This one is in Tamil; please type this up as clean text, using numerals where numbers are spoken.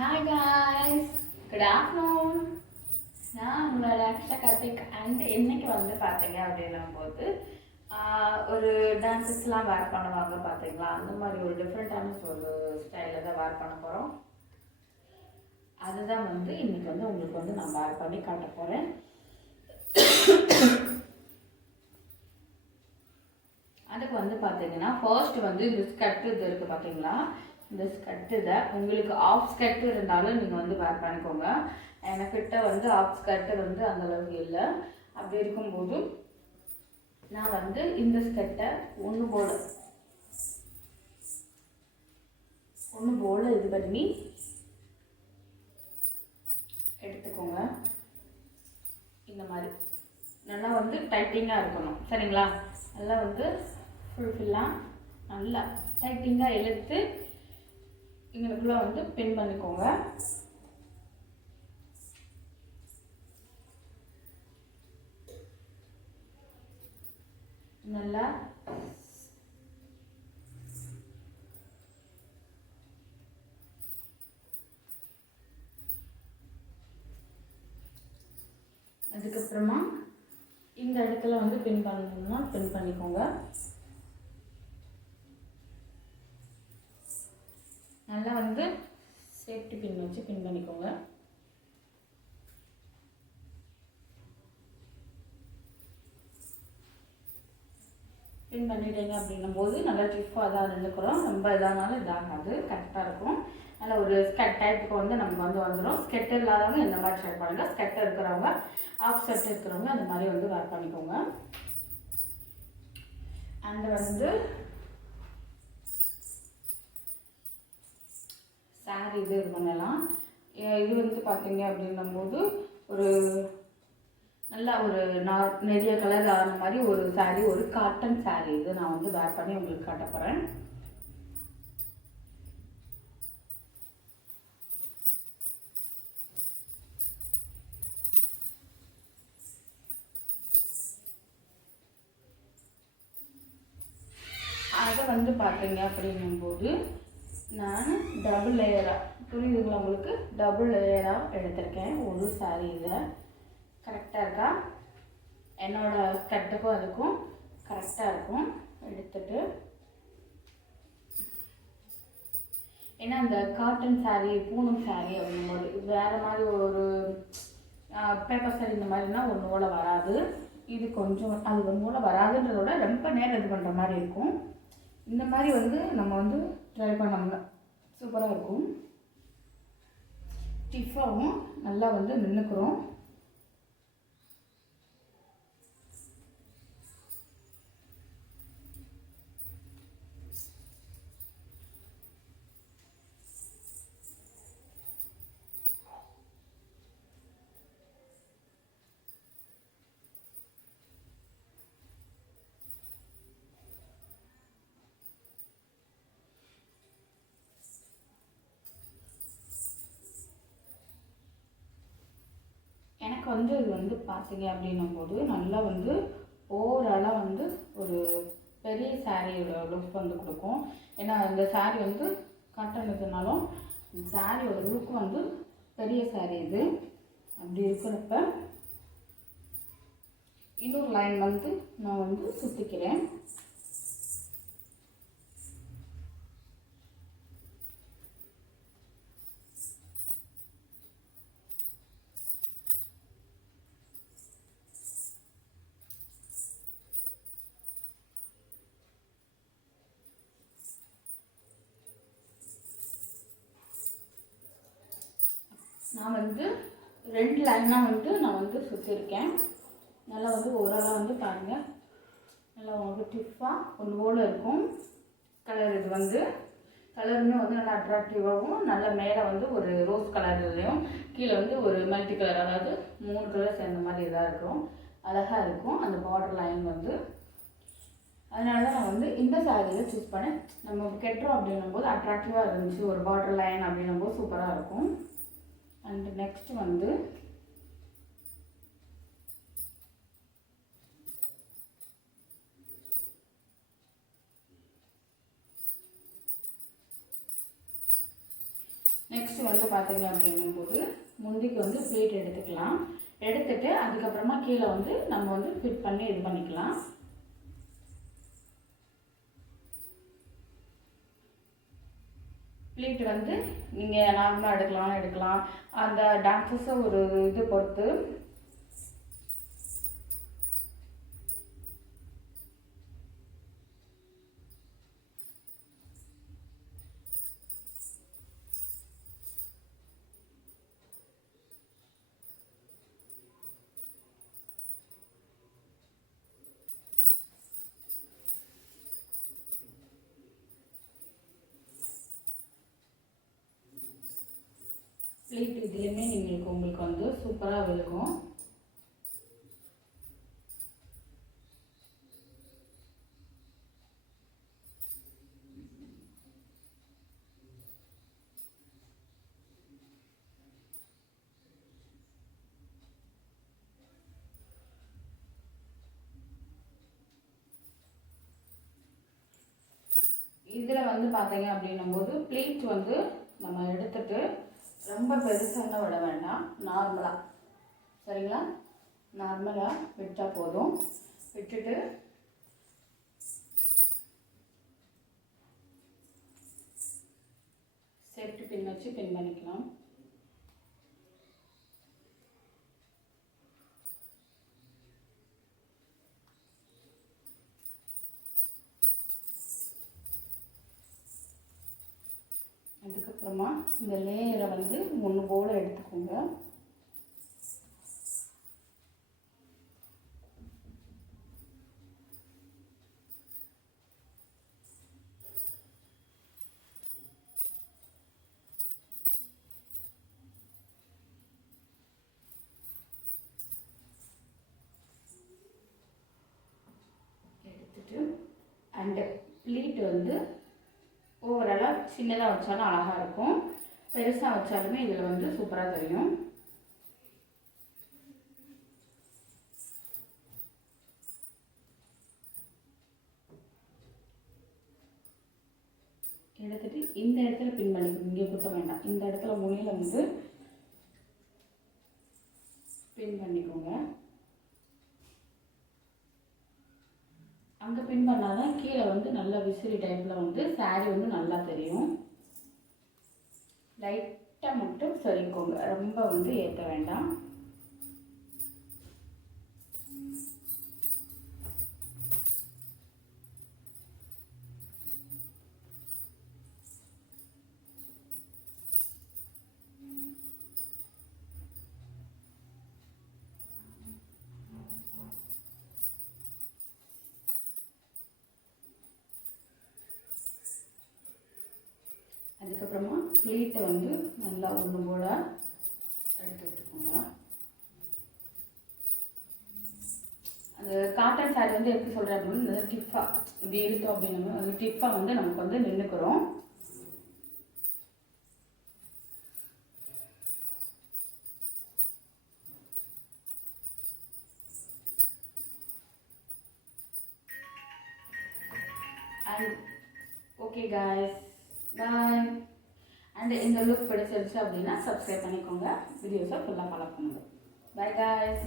Hi guys, good afternoon. நான் உங்களோட அக்ஷா கார்த்திக் அண்ட் இன்னைக்கு வந்து பார்த்தீங்க அப்படின்னும் போது ஒரு டான்ஸஸ்லாம் வேர் பண்ணுவாங்க பார்த்தீங்களா, அந்த மாதிரி ஒரு டிஃப்ரெண்ட்டான ஒரு ஸ்டைலில் தான் வேர் பண்ண போகிறோம். அதுதான் வந்து இன்னைக்கு வந்து உங்களுக்கு வந்து நான் வேர் பண்ணி காட்ட போகிறேன். அதுக்கு வந்து பார்த்தீங்கன்னா ஃபர்ஸ்ட் வந்து இந்த ஸ்கர்ட் இது இருக்குது பார்த்தீங்களா, இந்த ஸ்கர்ட் இதை உங்களுக்கு ஆஃப் ஸ்கர்ட் இருந்தாலும் நீங்கள் வந்து வேர் பண்ணிக்கோங்க. எனக்கிட்ட வந்து ஆஃப் ஸ்கர்ட்டு வந்து அந்தளவுக்கு இல்லை. அப்படி இருக்கும்போது நான் வந்து இந்த ஸ்கர்ட்டை ஒன்று போல் இது பண்ணி எடுத்துக்கோங்க. இந்த மாதிரி நல்லா வந்து டைட்டிங்காக இருக்கணும், சரிங்களா? நல்லா வந்து ஃபுல்ஃபில்லாக நல்லா டைட்டிங்காக இழுத்து எங்களுக்குள்ளே வந்து பின் பண்ணிக்கோங்க. நல்லா அதுக்கப்புறமா இந்த இடத்துல வந்து பின் பண்ணணும்னா பின் பண்ணிக்கோங்க. நல்லா வந்து சேஃப்டி பின் வச்சு பின் பண்ணிக்கோங்க. பின் பண்ணிட்டீங்க அப்படின்னும் போது நல்லா டிஃபாக தான் நின்றுக்கிறோம். ரொம்ப இதானாலும் இதாகாது, கரெக்டாக இருக்கும். நல்லா ஒரு ஸ்கர்ட் டைப்புக்கு வந்து நமக்கு வந்து வந்துடும். ஸ்கர்ட் இல்லாதவங்க இந்த மாதிரி ஷர்ட் பண்ணுங்கள், ஸ்கர்ட் இருக்கிறவங்க ஆஃப் ஸ்கர்ட் இருக்கிறவங்க அந்த மாதிரி வந்து வேர் பண்ணிக்கோங்க. அண்ட் வந்து சாரி இது பண்ணலாம். இது வந்து பார்த்தீங்க அப்படின்னும் போது ஒரு நல்லா ஒரு நிறைய கலர் ஆன மாதிரி ஒரு சாரீ, ஒரு காட்டன் சாரீ இது நான் வந்து வேர் பண்ணி உங்களுக்கு காட்ட போகிறேன். அதை வந்து பார்த்தீங்க அப்படிங்கும்போது நான் டபுள் லேயராக, புரியுதுங்களா உங்களுக்கு? டபுள் லேயராக எடுத்திருக்கேன் ஒரு சாரியில். கரெக்டாக இருக்கா? என்னோடய ஸ்கர்ட்டுக்கும் அதுக்கும் கரெக்டாக இருக்கும். எடுத்துட்டு ஏன்னா அந்த காட்டன் சாரீ, பூனம் சாரீ அப்படிங்கும்போது வேறு மாதிரி ஒரு பேப்பர் சாரீ இந்த மாதிரினா ஒன்று போல் வராது. இது கொஞ்சம் அது ஒன்று போல் வராதுன்றதோட ரொம்ப நேரம் இது பண்ணுற மாதிரி இருக்கும். இந்த மாதிரி வந்து நம்ம வந்து ட்ரை பண்ணோம்னா சூப்பராக இருக்கும். ஸ்டிஃபாகவும் நல்லா வந்து நின்றுக்கிறோம். எனக்கு வந்து இது வந்து பார்த்தீங்க அப்படின்னும் போது நல்லா வந்து ஓவராலாக வந்து ஒரு பெரிய சாரியோட லுக் வந்து கொடுக்கும். ஏன்னா இந்த சாரீ வந்து காட்டன் இருக்கிறதுனாலும் சாரியோட லுக் வந்து பெரிய சாரீ இது. அப்படி இருக்கிறப்ப இன்னொரு லைன் வந்து நான் வந்து சுற்றிக்கிறேன். நான் வந்து 2 லைனாக வந்து நான் வந்து சுற்றிருக்கேன். நல்லா வந்து ஓரளவு வந்து பாருங்கள், நல்லா வந்து டிஃபாக ஒன்று போல் இருக்கும். கலர் இது வந்து கலருமே வந்து நல்லா அட்ராக்டிவாகவும், நல்ல மேலே வந்து ஒரு ரோஸ் கலர்லேயும் கீழே வந்து ஒரு மல்டி கலர், அதாவது 3 கலர் சேர்ந்த மாதிரி இதாக இருக்கும். அழகாக இருக்கும் அந்த பார்டர் லைன் வந்து. அதனால தான் நான் வந்து இந்த சாரியில் சூஸ் பண்ணேன். நம்ம கெட்டுறோம் அப்படின்னும் போது அட்ராக்டிவாக இருந்துச்சு. ஒரு பார்டர் லைன் அப்படின்னும் போது சூப்பராக இருக்கும். அண்ட் நெக்ஸ்ட் வந்து நெக்ஸ்ட் வந்து பார்த்தீங்க அப்படிங்கும்போது முந்திக்கு வந்து ப்ளீட் எடுத்துக்கலாம். எடுத்துட்டு அதுக்கப்புறமா கீழே வந்து நம்ம வந்து ஃபிட் பண்ணி இது பண்ணிக்கலாம். ப்ளீட் வந்து நீங்கள் நார்மலாக எடுக்கலாம். அந்த டான்ஸஸை ஒரு இது பொறுத்து. ப்ளீட் இதுலேயுமே உங்களுக்கு வந்து சூப்பராக விழுகும். இதில் வந்து பார்த்தீங்க அப்படின்னும்போது ப்ளீட் வந்து நம்ம எடுத்துட்டு ரொம்ப பெருசாக விட வேண்டாம். நார்மலாக, சரிங்களா, நார்மலாக விட்டால் போதும். விட்டுட்டு சேஃப்டி பின் வச்சு பின் பண்ணிக்கலாம். அதுக்கப்புறமா இந்த லேயரை வந்து ஒன்று போல் எடுத்துக்கோங்க. எடுத்துட்டு அண்டு ப்ளீட் வந்து ஓவராலாக சின்னதாக வச்சாலும் அழகாக இருக்கும், பெருசாக வச்சாலுமே இதில் வந்து சூப்பராக தெரியும். எடுத்துட்டு இந்த இடத்துல பின் பண்ணிக்கணும். இங்கே குத்த வேண்டாம், இந்த இடத்துல முனையில் வந்து பின் பண்ணிக்கோங்க. அங்கே பின் பண்ணால் தான் கீழே வந்து நல்லா விசிறி டைப்பில் வந்து சாரீ வந்து நல்லா தெரியும். லைட்டாக மட்டும் சொருகிக்கோங்க, ரொம்ப வந்து ஏற்ற வேண்டாம். அதுக்கப்புறமா ப்ளீட்டை வந்து நல்லா ஒன்று போல எடுத்து வச்சுக்கோங்க. அந்த காட்டன் சாரீ வந்து எப்படி சொல்கிறேன் அப்படின்னு டிஃபாக இப்படி எடுத்தோம் அப்படின்னு அந்த டிஃபாக வந்து நமக்கு வந்து நின்றுக்கிறோம். And okay guys, bye. And இந்த லுக் பிடிச்சிருச்சு அப்படின்னா சப்ஸ்கிரைப் பண்ணிக்கோங்க, வீடியோஸை ஃபுல்லாக ஃபாலோ பண்ணுங்கள். Bye guys.